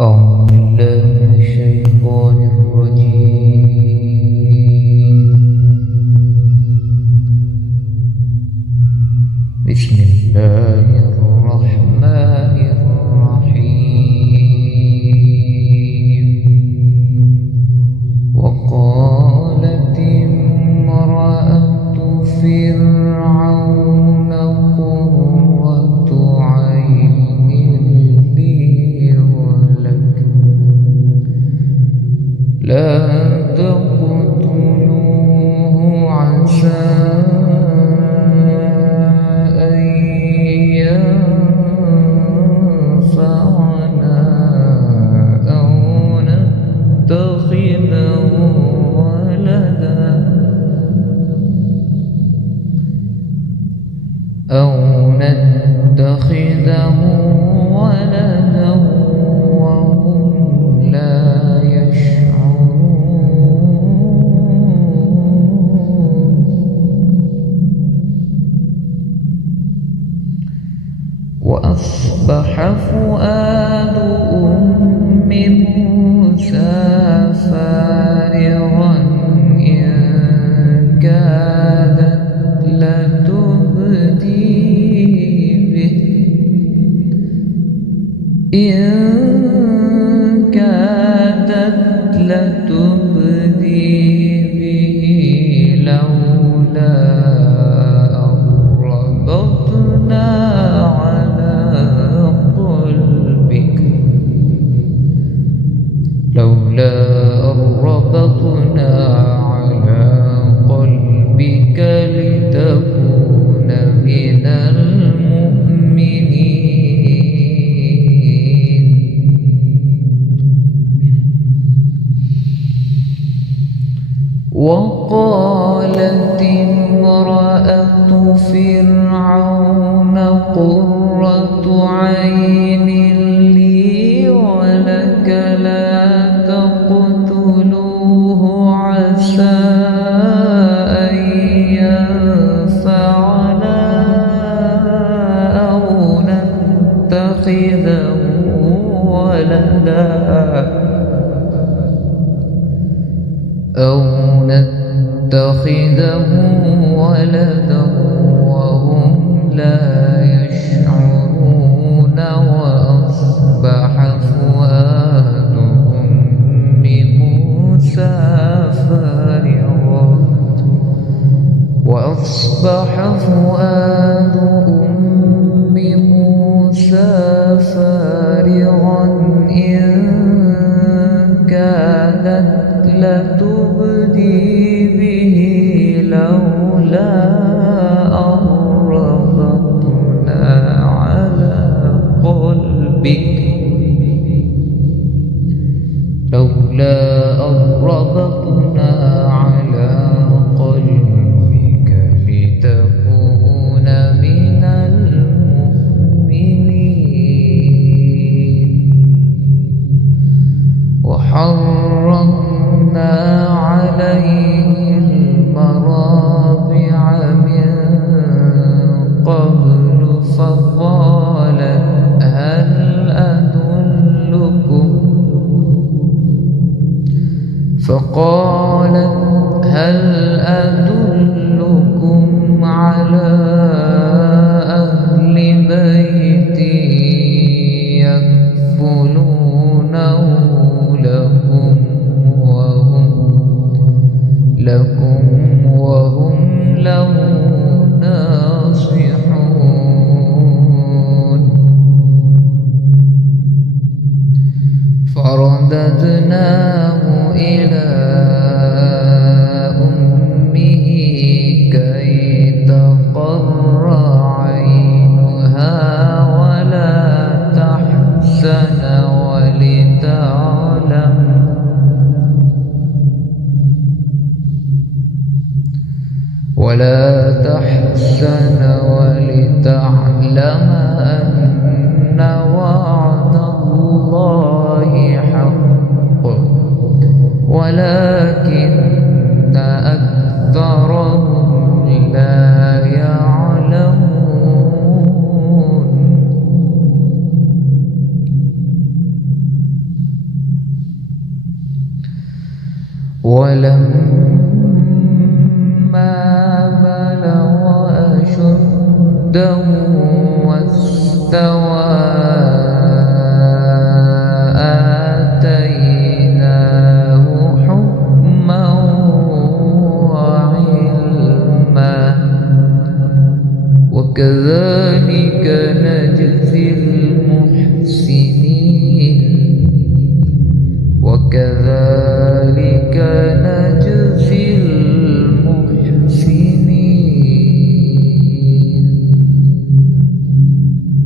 أعوذ بالله من الشيطان الرجيم. بسم الله الرحمن الرحيم. وقالت امرأة فرعون قرة عين لي ولك لا تقتلوه عسى أن ينفعنا أو نتخذه ولدا وهم لا يشعرون. وأصبح فؤاد أم موسى فارغا إن كادت لتبدي به لولا أن ربطنا على قلبك لتكون من المؤمنين. وقالت امرأة فرعون قرة عين لي ولك لا تقتلوه عسى أن ينفعنا أو نتخذه ولدا وهم لا يشعرون. وأصبح فؤاد أم موسى فارغا إن كادت لتبدي به لولا أن ربطنا على قلبك لتكون من المؤمنين. وحرمنا عليه المراضع من قبل فقالت هل أدلكم على أهل بيت يكفلونه لكم وهم له ناصحون. فرددناه إلى أمه كي تقر عينها ولا تحزن ولتعلم أن وعد الله حق ولكن أكثرهم لا يعلمون. ولما بلغ أشده واستوى آتيناه حكما وعلما وكذلك نجزي المحسنين وكذلك